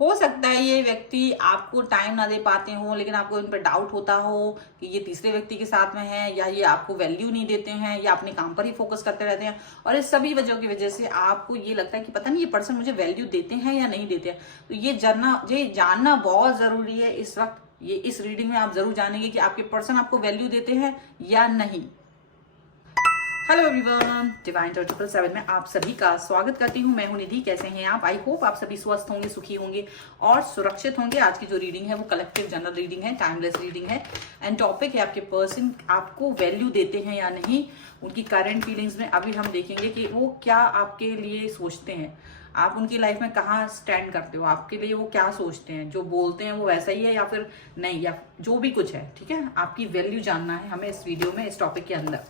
हो सकता है ये व्यक्ति आपको टाइम ना दे पाते हो, लेकिन आपको इन पर डाउट होता हो कि ये तीसरे व्यक्ति के साथ में है, या ये आपको वैल्यू नहीं देते हैं, या अपने काम पर ही फोकस करते रहते हैं। और इस सभी वजहों की वजह से आपको ये लगता है कि पता नहीं ये पर्सन मुझे वैल्यू देते हैं या नहीं देते हैं। तो ये जानना बहुत जरूरी है इस वक्त। ये इस रीडिंग में आप जरूर जानेंगे कि आपके पर्सन आपको वैल्यू देते हैं या नहीं। हेलो एवरीवन, डिवाइन 777 में आप सभी का स्वागत करती हूँ। मैं हूँ निधि। कैसे हैं आप? आई होप आप सभी स्वस्थ होंगे, सुखी होंगे और सुरक्षित होंगे। आज की जो रीडिंग है वो कलेक्टिव जनरल रीडिंग है, टाइमलेस रीडिंग है। एंड टॉपिक है आपके पर्सन आपको वैल्यू देते हैं या नहीं, उनकी करंट फीलिंग्स में। अभी हम देखेंगे कि वो क्या आपके लिए सोचते हैं, आप उनकी लाइफ में कहाँ स्टैंड करते हो, आपके लिए वो क्या सोचते हैं, जो बोलते हैं वो वैसा ही है या फिर नहीं, या जो भी कुछ है। ठीक है, आपकी वैल्यू जानना है हमें इस वीडियो में, इस टॉपिक के अंदर।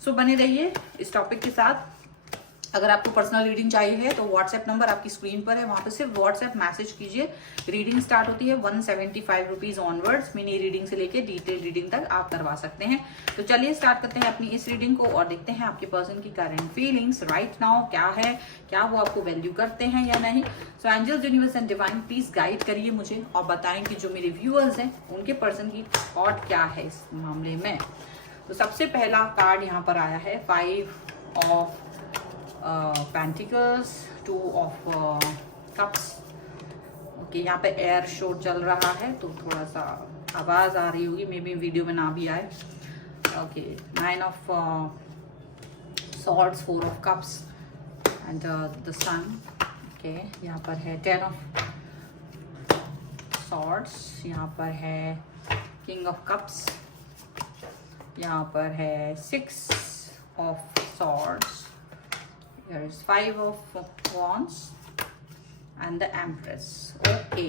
सो बने रहिए इस टॉपिक के साथ। अगर आपको पर्सनल रीडिंग चाहिए है तो व्हाट्सएप नंबर आपकी स्क्रीन पर है, वहां पे सिर्फ व्हाट्सएप मैसेज कीजिए। रीडिंग स्टार्ट होती है 175 रुपीज ऑनवर्ड्स। मिनी रीडिंग से लेके डिटेल रीडिंग तक आप करवा सकते हैं। तो चलिए स्टार्ट करते हैं अपनी इस रीडिंग को और देखते हैं आपके पर्सन की करंट फीलिंग्स राइट नाउ क्या है, क्या वो आपको वैल्यू करते हैं या नहीं। So angels, universe and divine, please guide करिए मुझे और बताएं कि जो मेरे व्यूअर्स हैं उनके पर्सन की थॉट क्या है इस मामले में। तो सबसे पहला कार्ड यहाँ पर आया है 5 of pentacles, 2 of cups. Okay, यहाँ पे एयर शो चल रहा है तो थोड़ा सा आवाज आ रही होगी, मे बी वीडियो में ना भी आए। Okay, 9 of swords, 4 of cups and the sun. Okay, यहाँ पर है 10 ऑफ सॉर्ड्स, यहाँ पर है किंग ऑफ कप्स, यहाँ पर है 6 of swords, here is 5 of wands and the empress. Okay,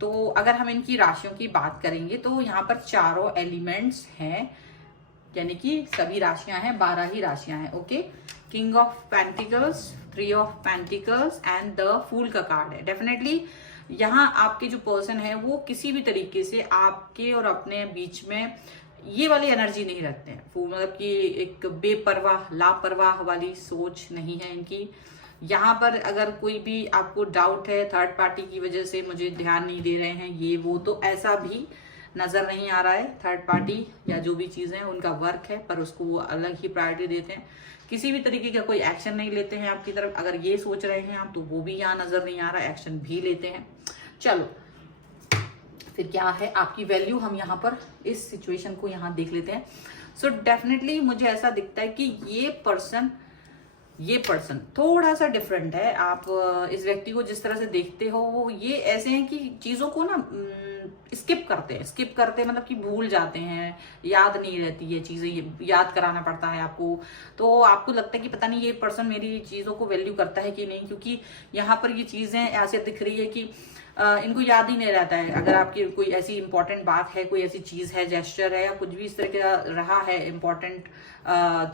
तो अगर हम इनकी राशियों की बात करेंगे तो यहाँ पर चारों एलिमेंट्स हैं, यानी कि सभी राशियां हैं, 12 ही राशियां हैं। Okay, king of pentacles, 3 of pentacles and the fool का कार्ड है। डेफिनेटली यहाँ आपके जो पर्सन है वो किसी भी तरीके से आपके और अपने बीच में ये वाली एनर्जी नहीं रखते हैं। मतलब कि एक बेपरवाह लापरवाह वाली सोच नहीं है इनकी। यहाँ पर अगर कोई भी आपको डाउट है थर्ड पार्टी की वजह से मुझे ध्यान नहीं दे रहे हैं ये वो, तो ऐसा भी नजर नहीं आ रहा है। थर्ड पार्टी या जो भी चीजें उनका वर्क है पर उसको वो अलग ही प्रायोरिटी देते हैं, किसी भी तरीके का कोई एक्शन नहीं लेते हैं आपकी तरफ। अगर ये सोच रहे हैं आप तो वो भी यहाँ नजर नहीं आ रहा, एक्शन भी लेते हैं। चलो फिर क्या है आपकी वैल्यू, हम यहाँ पर इस सिचुएशन को यहाँ देख लेते हैं। सो डेफिनेटली मुझे ऐसा दिखता है कि ये पर्सन थोड़ा सा डिफरेंट है। आप इस व्यक्ति को जिस तरह से देखते हो वो ये ऐसे हैं कि चीजों को ना स्किप करते हैं, मतलब कि भूल जाते हैं, याद नहीं रहती है चीजें, याद कराना पड़ता है आपको। तो आपको लगता है कि पता नहीं ये पर्सन मेरी चीजों को वैल्यू करता है कि नहीं, क्योंकि यहाँ पर ये चीजें ऐसे दिख रही है कि इनको याद ही नहीं रहता है। अगर आपकी कोई ऐसी इंपॉर्टेंट बात है, कोई ऐसी चीज है, जेस्चर है या कुछ भी इस तरह का रहा है इंपॉर्टेंट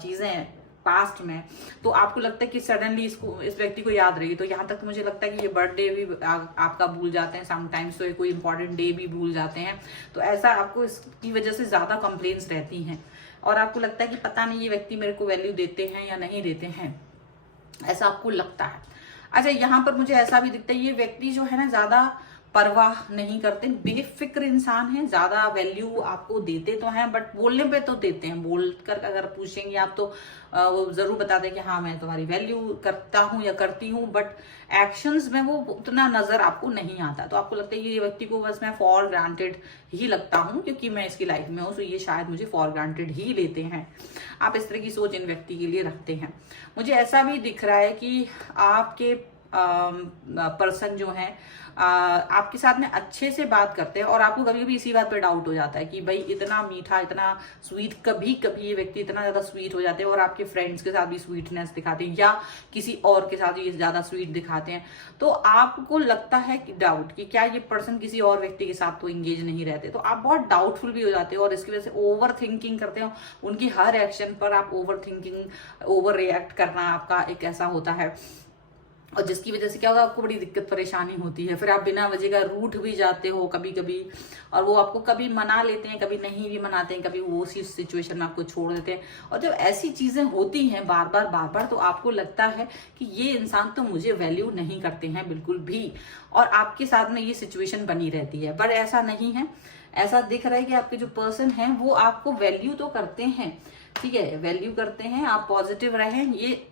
चीजें पास्ट में, तो आपको लगता है कि सडनली इस व्यक्ति को याद रही। तो यहाँ तक तो मुझे लगता है कि ये बर्थडे भी आपका भूल जाते हैं समटाइम्स, तो कोई इंपॉर्टेंट डे भी भूल जाते हैं। तो ऐसा आपको इसकी वजह से ज्यादा कंप्लेंट्स रहती हैं और आपको लगता है कि पता नहीं ये व्यक्ति मेरे को वैल्यू देते हैं या नहीं देते हैं, ऐसा आपको लगता है। अच्छा, यहाँ पर मुझे ऐसा भी दिखता है ये व्यक्ति जो है ना ज्यादा परवाह नहीं करते, बेफिक्र इंसान है। ज्यादा वैल्यू आपको देते तो हैं बट बोलने पे तो देते हैं, बोलकर अगर पूछेंगे आप तो वो जरूर बता दें कि हाँ मैं तुम्हारी वैल्यू करता हूँ या करती हूँ, बट एक्शंस में वो उतना नजर आपको नहीं आता। तो आपको लगता है ये व्यक्ति को बस मैं फॉर ग्रांटेड ही लगता हूँ क्योंकि मैं इसकी लाइफ में हूँ, तो ये शायद मुझे फॉर ग्रांटेड ही लेते हैं। आप इस तरह की सोच इन व्यक्ति के लिए रखते हैं। मुझे ऐसा भी दिख रहा है कि आपके पर्सन जो है आपके साथ में अच्छे से बात करते हैं और आपको कभी कभी इसी बात पे डाउट हो जाता है कि भाई इतना मीठा, इतना स्वीट, कभी कभी ये व्यक्ति इतना ज्यादा स्वीट हो जाते हैं और आपके फ्रेंड्स के साथ भी स्वीटनेस दिखाते हैं या किसी और के साथ भी ज्यादा स्वीट दिखाते हैं। तो आपको लगता है कि डाउट कि क्या ये पर्सन किसी और व्यक्ति के साथ तो इंगेज नहीं रहते, तो आप बहुत डाउटफुल भी हो जाते हो और इसकी वजह से ओवर थिंकिंग करते हो। उनकी हर एक्शन पर आप ओवर थिंकिंग, ओवर रिएक्ट करना आपका एक ऐसा होता है। और जिसकी वजह से क्या होगा, आपको बड़ी दिक्कत परेशानी होती है। फिर आप बिना वजह का रूठ भी जाते हो कभी कभी, और वो आपको कभी मना लेते हैं, कभी नहीं भी मनाते हैं, कभी वो उसी सिचुएशन में आपको छोड़ देते हैं। और जब ऐसी चीजें होती हैं बार बार तो आपको लगता है कि ये इंसान तो मुझे वैल्यू नहीं करते हैं बिल्कुल भी, और आपके साथ में ये सिचुएशन बनी रहती है। पर ऐसा नहीं है, ऐसा दिख रहा है कि आपके जो पर्सन हैं वो आपको वैल्यू तो करते हैं, ठीक है, वैल्यू करते हैं। आप पॉजिटिव रहें, ये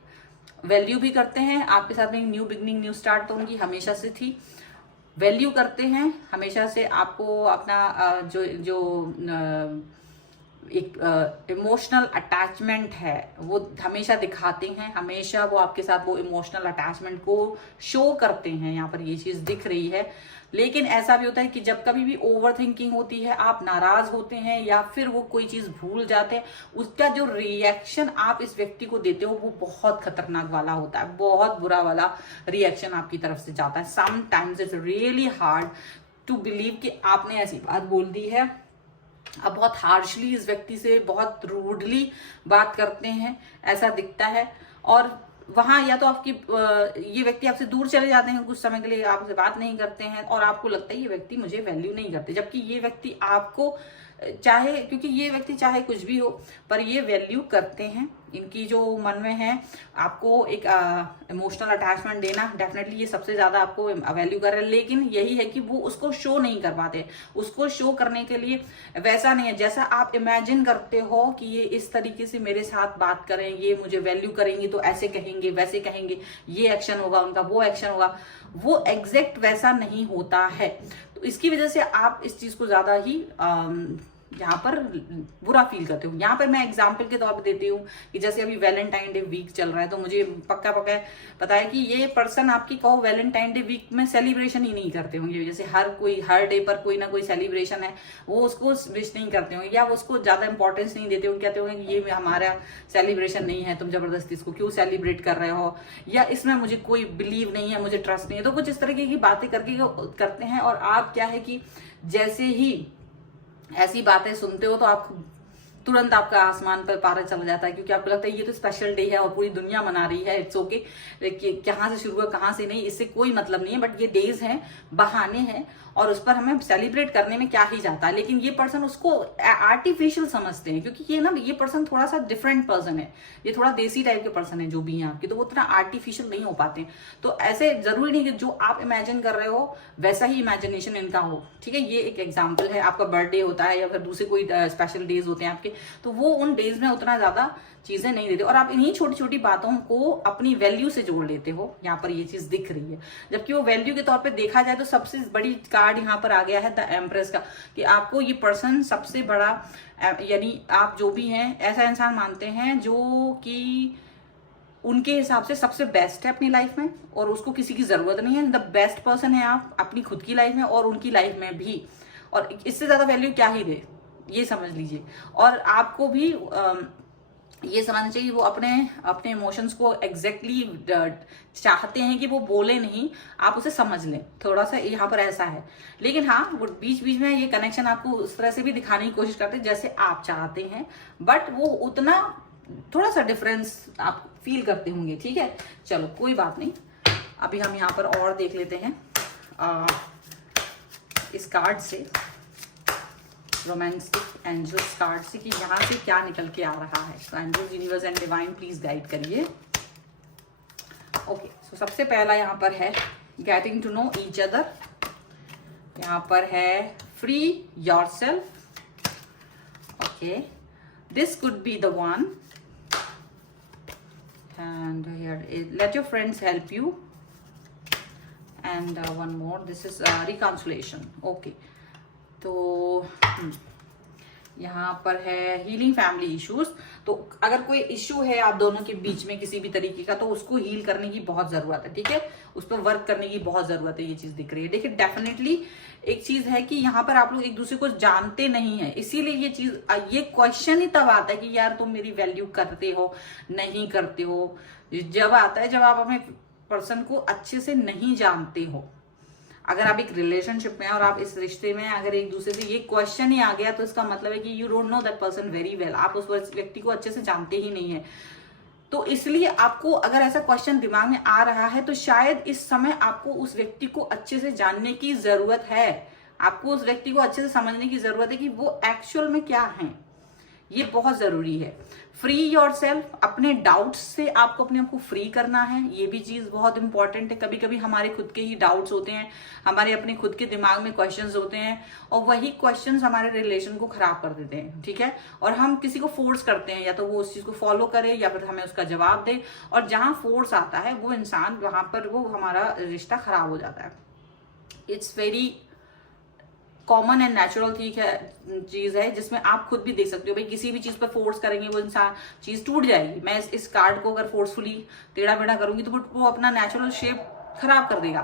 वैल्यू भी करते हैं आपके साथ में। न्यू बिगनिंग, न्यू स्टार्ट तो उनकी हमेशा से थी, वैल्यू करते हैं हमेशा से। आपको अपना जो एक इमोशनल अटैचमेंट है वो हमेशा दिखाते हैं, हमेशा वो आपके साथ वो इमोशनल अटैचमेंट को शो करते हैं। यहाँ पर ये चीज दिख रही है। लेकिन ऐसा भी होता है कि जब कभी भी ओवर थिंकिंग होती है, आप नाराज होते हैं या फिर वो कोई चीज भूल जाते हैं, उसका जो रिएक्शन आप इस व्यक्ति को देते हो वो बहुत खतरनाक वाला होता है, बहुत बुरा वाला रिएक्शन आपकी तरफ से जाता है। Sometimes it's really hard to believe कि आपने ऐसी बात बोल दी है। आप बहुत हार्शली इस व्यक्ति से बहुत रूडली बात करते हैं, ऐसा दिखता है। और वहां या तो आपकी ये व्यक्ति आपसे दूर चले जाते हैं, कुछ समय के लिए आपसे बात नहीं करते हैं, और आपको लगता है ये व्यक्ति मुझे वैल्यू नहीं करते, जबकि ये व्यक्ति आपको चाहे, क्योंकि ये व्यक्ति चाहे कुछ भी हो पर ये वैल्यू करते हैं। इनकी जो मन में है आपको एक इमोशनल अटैचमेंट देना, डेफिनेटली ये सबसे ज्यादा आपको वैल्यू कर रहे हैं। लेकिन यही है कि वो उसको शो नहीं कर पाते। उसको शो करने के लिए वैसा नहीं है जैसा आप इमेजिन करते हो कि ये इस तरीके से मेरे साथ बात करें, ये मुझे वैल्यू करेंगे तो ऐसे कहेंगे, वैसे कहेंगे, ये एक्शन होगा उनका, वो एक्शन होगा, वो एग्जैक्ट वैसा नहीं होता है। तो इसकी वजह से आप इस चीज को ज्यादा ही यहाँ पर बुरा फील करते हो। यहाँ पर मैं एग्जाम्पल के तौर पे देती हूँ कि जैसे अभी वैलेंटाइन डे वीक चल रहा है, तो मुझे पक्का पता है कि ये पर्सन आपकी कहो वैलेंटाइन डे वीक में सेलिब्रेशन ही नहीं करते होंगे। जैसे हर डे पर कोई ना कोई सेलिब्रेशन है, वो उसको विश नहीं करते होंगे या वो उसको ज्यादा इंपॉर्टेंस नहीं देते होंगे, कहते होंगे कि ये हमारा सेलिब्रेशन नहीं है, तुम जबरदस्ती इसको क्यों सेलिब्रेट कर रहे हो, या इसमें मुझे कोई बिलीव नहीं है, मुझे ट्रस्ट नहीं है। तो कुछ इस तरीके की बातें करते हैं। और आप क्या है कि जैसे ही ऐसी बातें सुनते हो तो आप तुरंत आपका आसमान पर पारा चला जाता है, क्योंकि आपको लगता है ये तो स्पेशल डे है और पूरी दुनिया मना रही है, इट्स ओके, कहाँ से शुरू है कहाँ से नहीं, इससे कोई मतलब नहीं है। बट ये डेज हैं, बहाने हैं, और उस पर हमें सेलिब्रेट करने में क्या ही जाता है। लेकिन ये पर्सन उसको आर्टिफिशियल समझते हैं, क्योंकि ये पर्सन थोड़ा सा डिफरेंट पर्सन है, ये थोड़ा देसी टाइप के पर्सन है जो भी हैं आपके, तो वो उतना आर्टिफिशियल नहीं हो पाते। तो ऐसे जरूरी नहीं कि जो आप इमेजिन कर रहे हो वैसा ही इमेजिनेशन इनका हो, ठीक है। ये एक एग्जाम्पल है। आपका बर्थडे होता है या फिर दूसरे कोई स्पेशल डेज होते हैं आपके, तो वो उन डेज में उतना ज्यादा चीजें नहीं देते, और आप इन्हीं छोटी छोटी बातों को अपनी वैल्यू से जोड़ लेते हो। यहाँ पर ये चीज दिख रही है, जबकि वो वैल्यू के तौर पे देखा जाए तो सबसे बड़ी कार्ड यहाँ पर आ गया है द एम्प्रेस का, कि आपको ये पर्सन सबसे बड़ा, यानी आप जो भी हैं ऐसा इंसान मानते हैं जो कि उनके हिसाब से सबसे बेस्ट है अपनी लाइफ में, और उसको किसी की जरूरत नहीं है। द बेस्ट पर्सन है आप अपनी खुद की लाइफ में और उनकी लाइफ में भी, और इससे ज्यादा वैल्यू क्या ही दे, ये समझ लीजिए। और आपको भी ये समझना चाहिए वो अपने इमोशंस को एग्जैक्टली चाहते हैं कि वो बोले नहीं, आप उसे समझ लें, थोड़ा सा यहाँ पर ऐसा है। लेकिन हाँ, वो बीच बीच में ये कनेक्शन आपको उस तरह से भी दिखाने की कोशिश करते हैं जैसे आप चाहते हैं, बट वो उतना थोड़ा सा डिफरेंस आप फील करते होंगे, ठीक है। चलो कोई बात नहीं, अभी हम यहाँ पर और देख लेते हैं इस कार्ड से, रोमांटिक एंजल्स कार्ड से, कि यहाँ से क्या निकल के आ रहा है। तो angels, universe and divine please guide करिए। ओके, सो सबसे पहला यहाँ पर है getting to know each other, यहाँ पर है free yourself. Okay, this could be the one, and here let your friends help you, and one more, this is reconciliation. Okay, तो यहाँ पर है हीलिंग फैमिली इश्यूज। तो अगर कोई इश्यू है आप दोनों के बीच में किसी भी तरीके का, तो उसको हील करने की बहुत जरूरत है, ठीक है, उस पर वर्क करने की बहुत जरूरत है। ये चीज दिख रही है। देखिए, डेफिनेटली एक चीज है कि यहाँ पर आप लोग एक दूसरे को जानते नहीं है, इसीलिए ये क्वेश्चन ही तब आता है कि यार तुम मेरी वैल्यू करते हो नहीं करते हो, जब आता है जब आप अपने पर्सन को अच्छे से नहीं जानते हो। अगर आप एक रिलेशनशिप में और आप इस रिश्ते में अगर एक दूसरे से ये क्वेश्चन ही आ गया, तो इसका मतलब है कि you don't know that person very well, आप उस व्यक्ति को अच्छे से जानते ही नहीं है। तो इसलिए आपको अगर ऐसा क्वेश्चन दिमाग में आ रहा है तो शायद इस समय आपको उस व्यक्ति को अच्छे से जानने की जरूरत है, आपको उस व्यक्ति को अच्छे से समझने की जरूरत है कि वो एक्चुअल में क्या है। ये बहुत जरूरी है। फ्री योरसेल्फ, अपने डाउट्स से आपको अपने आप को फ्री करना है, ये भी चीज बहुत इंपॉर्टेंट है। कभी कभी हमारे खुद के ही डाउट्स होते हैं, हमारे अपने खुद के दिमाग में क्वेश्चंस होते हैं और वही क्वेश्चंस हमारे रिलेशन को खराब कर देते हैं, ठीक है। और हम किसी को फोर्स करते हैं या तो वो उस चीज को फॉलो करे या फिर हमें उसका जवाब दे, और जहां फोर्स आता है वो इंसान वहां पर वो हमारा रिश्ता खराब हो जाता है। It's very common and natural चीज है जिसमें आप खुद भी देख सकते हो, भाई किसी भी चीज पर फोर्स करेंगे वो इंसान चीज टूट जाएगी। मैं इस कार्ड को अगर फोर्सफुली टेढ़ा मेढ़ा करूंगी तो वो अपना नेचुरल शेप खराब कर देगा।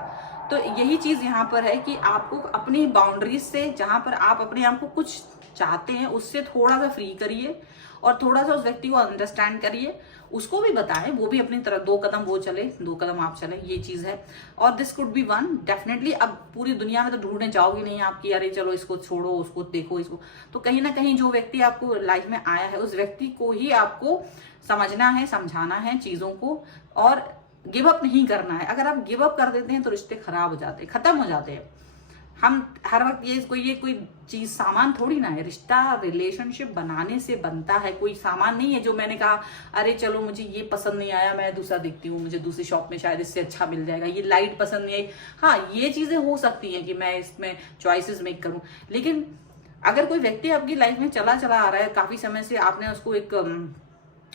तो यही चीज यहाँ पर है कि आपको अपनी बाउंड्रीज से, जहां पर आप अपने आप को कुछ चाहते हैं उससे थोड़ा सा फ्री करिए और थोड़ा सा उस व्यक्ति को अंडरस्टैंड करिए, उसको भी बताएं, वो भी अपनी तरफ 2 कदम वो चले 2 कदम आप चले, ये चीज है। और this could B one definitely. अब पूरी दुनिया में तो ढूंढने जाओगे नहीं आपकी, अरे चलो इसको छोड़ो उसको देखो इसको, तो कहीं ना कहीं जो व्यक्ति आपको लाइफ में आया है उस व्यक्ति को ही आपको समझना है, समझाना है चीजों को, और गिव अप नहीं करना है। अगर आप गिव अप कर देते हैं तो रिश्ते खराब हो जाते हैं, खत्म हो जाते हैं। हम हर वक्त ये कोई चीज सामान थोड़ी ना है, रिश्ता रिलेशनशिप बनाने से बनता है, कोई सामान नहीं है जो मैंने कहा अरे चलो मुझे ये पसंद नहीं आया मैं दूसरा देखती हूँ, मुझे दूसरी शॉप में शायद इससे अच्छा मिल जाएगा, ये लाइट पसंद नहीं आई। हाँ ये चीजें हो सकती हैं कि मैं इसमें चॉइसेस मेक करूं, लेकिन अगर कोई व्यक्ति आपकी लाइफ में चला आ रहा है काफी समय से, आपने उसको एक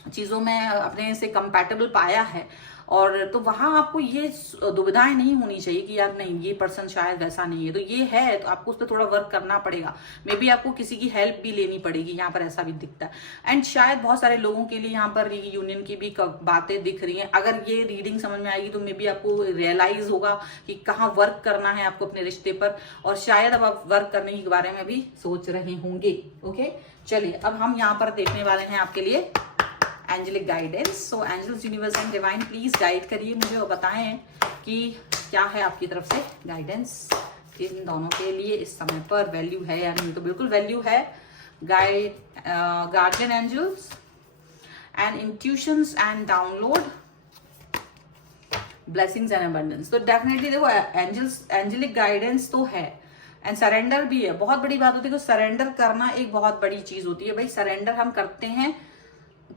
चीजों में अपने से कंपैटिबल पाया है, और तो वहां आपको ये दुविधाएं नहीं होनी चाहिए कि यार नहीं ये पर्सन शायद वैसा नहीं है, तो ये है तो आपको उस पर थोड़ा वर्क करना पड़ेगा। मे बी आपको किसी की हेल्प भी लेनी पड़ेगी, यहाँ पर ऐसा भी दिखता है। एंड शायद बहुत सारे लोगों के लिए यहाँ पर रीयूनियन की भी बातें दिख रही हैं। अगर ये रीडिंग समझ में आएगी तो मे बी आपको रियलाइज होगा कि कहाँ वर्क करना है आपको अपने रिश्ते पर, और शायद अब आप वर्क करने के बारे में भी सोच रहे होंगे। ओके चलिए अब हम यहाँ पर देखने वाले हैं आपके लिए angelic guidance. So angels, universe and divine please guide करिए मुझे और बताएं कि क्या है आपकी तरफ से गाइडेंस इन दोनों के लिए इस समय पर। वैल्यू है या नहीं? तो बिल्कुल वैल्यू है। Guardian angels and intuitions and download, blessings and abundance. तो डेफिनेटली देखो एंजेलिक गाइडेंस तो है एंड सरेंडर भी है। बहुत बड़ी बात होती है कि सरेंडर करना एक बहुत बड़ी चीज होती है। भाई सरेंडर हम करते हैं,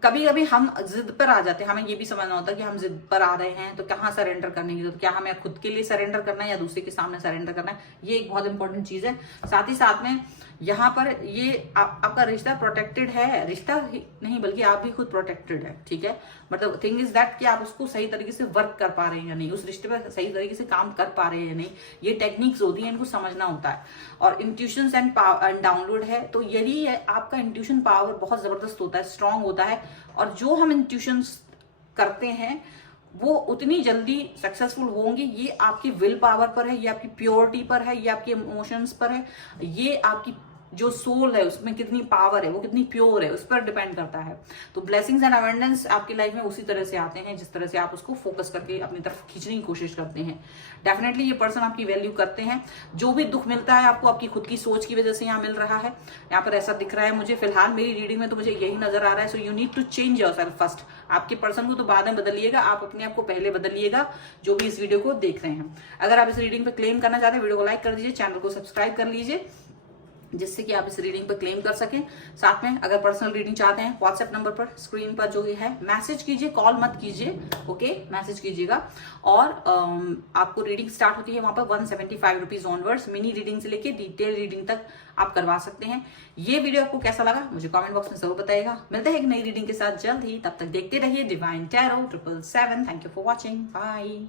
कभी कभी हम जिद पर आ जाते हैं, हमें ये भी समझना होता है कि हम जिद पर आ रहे हैं तो कहाँ सरेंडर करने की, तो क्या हमें खुद के लिए सरेंडर करना है या दूसरे के सामने सरेंडर करना है, ये एक बहुत इंपॉर्टेंट चीज है। साथ ही साथ में यहाँ पर ये आपका रिश्ता प्रोटेक्टेड है, रिश्ता नहीं बल्कि आप भी खुद प्रोटेक्टेड है, ठीक है। मतलब थिंग इज दैट कि आप उसको सही तरीके से वर्क कर पा रहे हैं या नहीं, उस रिश्ते पर सही तरीके से काम कर पा रहे हैं या नहीं, ये टेक्निक्स होती है, इनको समझना होता है। और इंट्यूशंस एंड डाउनलोड है, तो यही है आपका इंट्यूशन पावर बहुत जबरदस्त होता है, स्ट्रांग होता है, और जो हम इंट्यूशंस करते हैं वो उतनी जल्दी सक्सेसफुल होंगे। ये आपकी विल पावर पर है, ये आपकी प्योरिटी पर है, ये आपके इमोशंस पर है, ये आपकी जो सोल है उसमें कितनी पावर है, वो कितनी प्योर है, उस पर डिपेंड करता है। तो ब्लेसिंग्स एंड अबंडेंस आपकी लाइफ में उसी तरह से आते हैं जिस तरह से आप उसको फोकस करके अपनी तरफ खींचने की कोशिश करते हैं। डेफिनेटली ये पर्सन आपकी वैल्यू करते हैं। जो भी दुख मिलता है आपको आपकी खुद की सोच की वजह से यहाँ मिल रहा है, यहाँ पर ऐसा दिख रहा है मुझे फिलहाल मेरी रीडिंग में, तो मुझे यही नजर आ रहा है। So you need to change yourself first. आपके पर्सन को तो बाद में बदलिएगा, आप अपने आप को पहले बदलिएगा जो भी इस वीडियो को देख रहे हैं। अगर आप इस रीडिंग पे क्लेम करना चाहते हैं वीडियो को लाइक कर दीजिए, चैनल को सब्सक्राइब कर लीजिए जिससे कि आप इस रीडिंग पर क्लेम कर सकें। साथ में अगर पर्सनल रीडिंग चाहते हैं व्हाट्सएप नंबर पर स्क्रीन पर जो है मैसेज कीजिए, कॉल मत कीजिए, ओके मैसेज कीजिएगा। और आपको रीडिंग स्टार्ट होती है वहां पर 175 रुपीज ऑनवर्ड्स, मिनी रीडिंग से लेके डिटेल रीडिंग तक आप करवा सकते हैं। ये वीडियो आपको कैसा लगा मुझे कमेंट बॉक्स में जरूर बताइएगा। मिलते हैं एक नई रीडिंग के साथ जल्द ही, तब तक देखते रहिए divine tarot 777। Thank you for watching, bye.